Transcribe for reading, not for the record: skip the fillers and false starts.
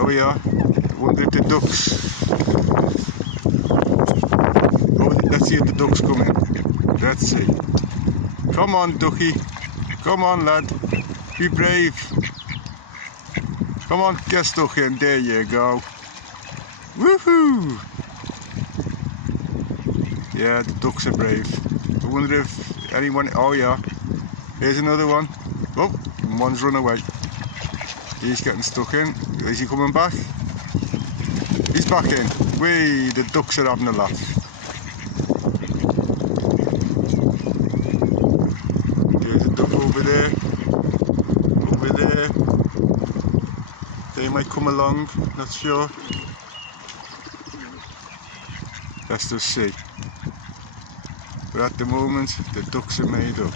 Oh yeah, I wonder if the ducks. Oh, let's see if the ducks come in. Let's see. Come on, ducky. Come on, lad. Be brave. Come on, get stuck in. There you go. Woohoo! Yeah, the ducks are brave. I wonder if anyone. Oh yeah. Here's another one. Oh, one's run away. He's getting stuck in. Is he coming back? He's back in. Whee, the ducks are having a laugh. There's a duck over there. Over there. They might come along, not sure. Let's just see. But at the moment, the ducks are made up.